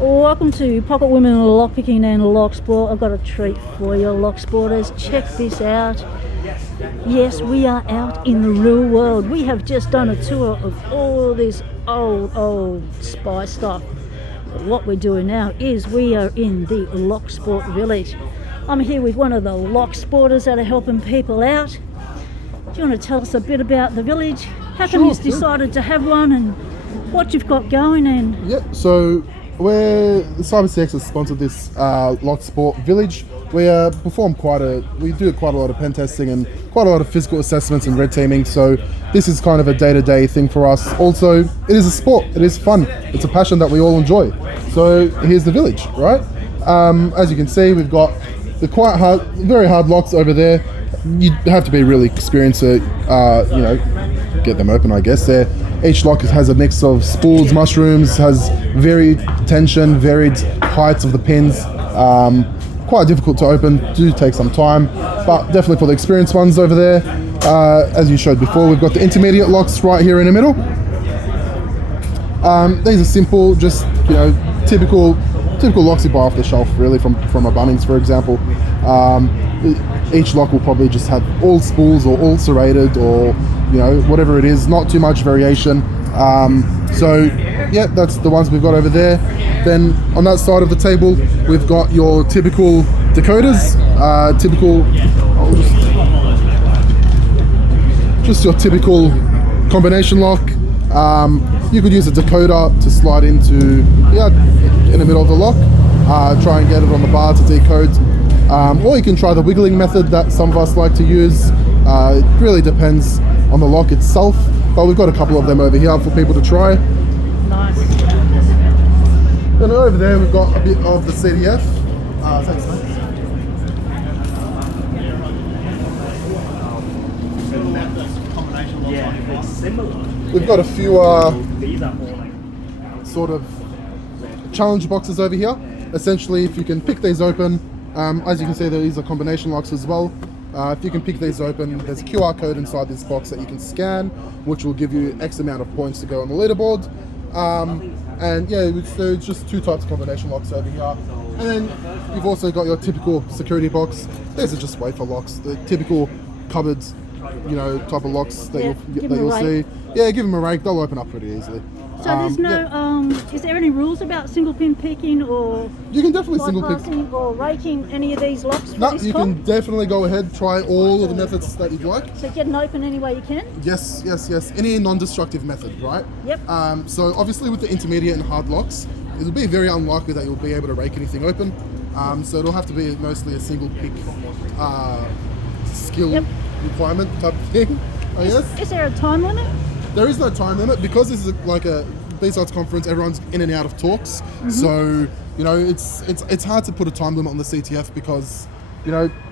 Welcome to Pocket Women Lockpicking and Locksport. I've got a treat for you, Locksporters. Check this out. Yes, we are out in the real world. We have just done a tour of all this old spy stuff. But what we're doing now is we are in the Locksport village. I'm here with one of the Locksporters that are helping people out. Do you want to tell us a bit about the village? How come you've decided to have one and what you've got going? And so the CyberCX has sponsored this Locksport village. We do quite a lot of pen testing and quite a lot of physical assessments and red teaming. So this is kind of a day-to-day thing for us. Also, it is a sport. It is fun. It's a passion that we all enjoy. So here's the village, right? As you can see, we've got the very hard locks over there. You have to be really experienced to, get them open, I guess. Each lock has a mix of spools, mushrooms, has varied tension, varied heights of the pins. Quite difficult to open, do take some time, but definitely for the experienced ones over there. As you showed before, we've got the intermediate locks right here in the middle. These are simple, just typical locks you buy off the shelf, really, from a Bunnings, for example. Each lock will probably just have all spools or all serrated or whatever it is, not too much variation. That's the ones we've got over there. Then on that side of the table, we've got your typical decoders, just your typical combination lock. You could use a decoder to slide into in the middle of the lock, try and get it on the bar to decode. Or you can try the wiggling method that some of us like to use. It really depends on the lock itself, but we've got a couple of them over here for people to try. Nice. Then over there we've got a bit of the CDF. Thanks, mate. We've got a few sort of challenge boxes over here. Essentially, if you can pick these open, as you can see, these are combination locks as well. If you can pick these open, there's a QR code inside this box that you can scan, which will give you X amount of points to go on the leaderboard. So it's just two types of combination locks over here. And then you've also got your typical security box. These are just wafer locks, the typical cupboards, type of locks that you'll see. Yeah, give them a rake, they'll open up pretty easily. So there's is there any rules about single pin picking or you can definitely single pick or raking any of these locks? You can definitely go ahead, try all of the methods that you'd like. So get an open any way you can? Yes. Any non-destructive method, right? Yep. So obviously with the intermediate and hard locks, it'll be very unlikely that you'll be able to rake anything open. So it'll have to be mostly a single pick skill requirement type of thing, I guess. Is there a time limit? There is no time limit because this is like a BSides conference. Everyone's in and out of talks, so it's hard to put a time limit on the CTF because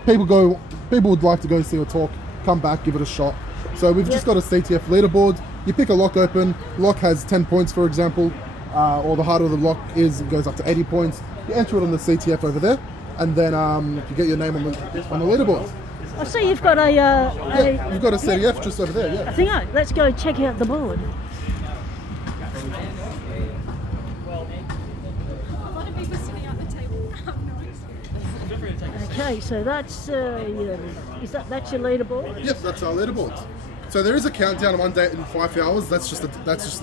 people would like to go see a talk, come back, give it a shot. So we've just got a CTF leaderboard. You pick a lock open. Lock has 10 points, for example, or the harder the lock is, it goes up to 80 points. You enter it on the CTF over there, and then you get your name on the leaderboard. I see you've got you've got a CTF just over there. Yeah. I think let's go check out the board. Okay, so that's that's your leaderboard? Yep, that's our leaderboard. So there is a countdown of 1 day in 5 hours. That's just the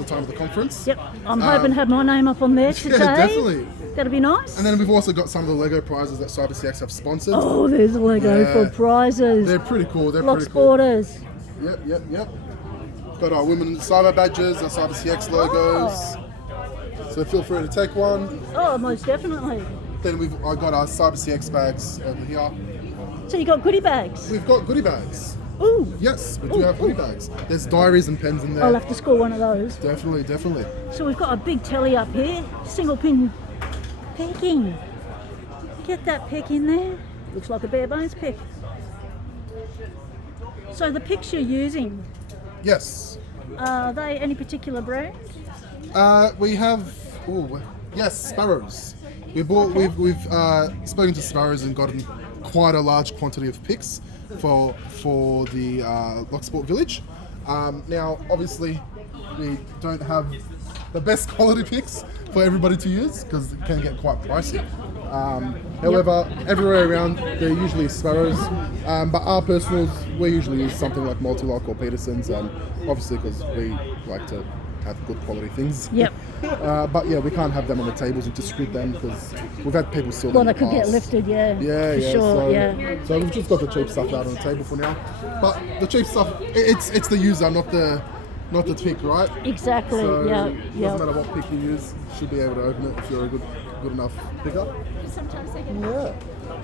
time of the conference. Yep, I'm hoping to have my name up on there today. Yeah, definitely. That'll be nice. And then we've also got some of the Lego prizes that CyberCX have sponsored. Oh, there's a Lego for prizes. They're pretty cool. Locksporters. Yep. Got our Women in Cyber badges, our CyberCX logos. So feel free to take one. Oh, most definitely. Then I got our CyberCX bags over here. So you got goodie bags? We've got goodie bags. Ooh. Yes, we do have goodie bags. There's diaries and pens in there. I'll have to score one of those. Definitely. So we've got a big telly up here. Single pin picking. Get that pick in there. Looks like a bare bones pick. So the picks you're using. Yes. Are they any particular brand? We have. Yes, Sparrows. We've spoken to Sparrows and gotten quite a large quantity of picks for the Locksport village. Now, obviously, we don't have the best quality picks for everybody to use because it can get quite pricey. However, everywhere around they're usually Sparrows, but our personals we usually use something like Multilock or Peterson's, obviously because we like to have good quality things. Yep. But yeah, we can't have them on the tables and discredit them because we've had people steal them Well, in they the could get past. lifted, yeah. Yeah, for yeah. sure, So, yeah. so we've just got the cheap stuff out on the table for now. But the cheap stuff, it's the user, not the pick, right? Exactly, So yeah. doesn't matter what pick you use, you should be able to open it if you're a good enough picker. Yeah.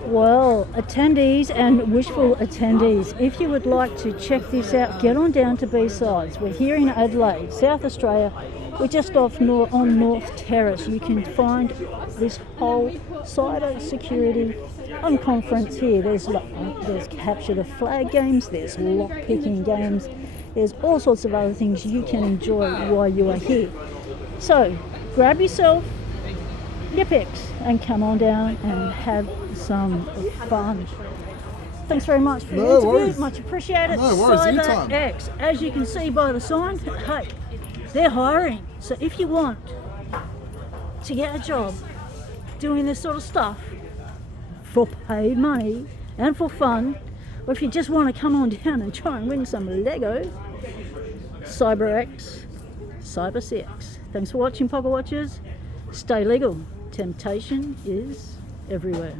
Well, attendees and wishful attendees, if you would like to check this out, get on down to BSides. We're here in Adelaide, South Australia. We're just off on North Terrace. You can find this whole cyber security conference here. There's capture the flag games, there's lock picking games, there's all sorts of other things you can enjoy while you are here. So grab yourself your picks and come on down and have some fun. Thanks very much for the interview. worries. Much appreciated. No worries, anytime. CyberCX, as you can see by the sign, hey, they're hiring. So if you want to get a job doing this sort of stuff for paid money and for fun, or if you just want to come on down and try and win some Lego, CyberCX. Thanks for watching, Pocket Watchers. Stay legal. Temptation is everywhere.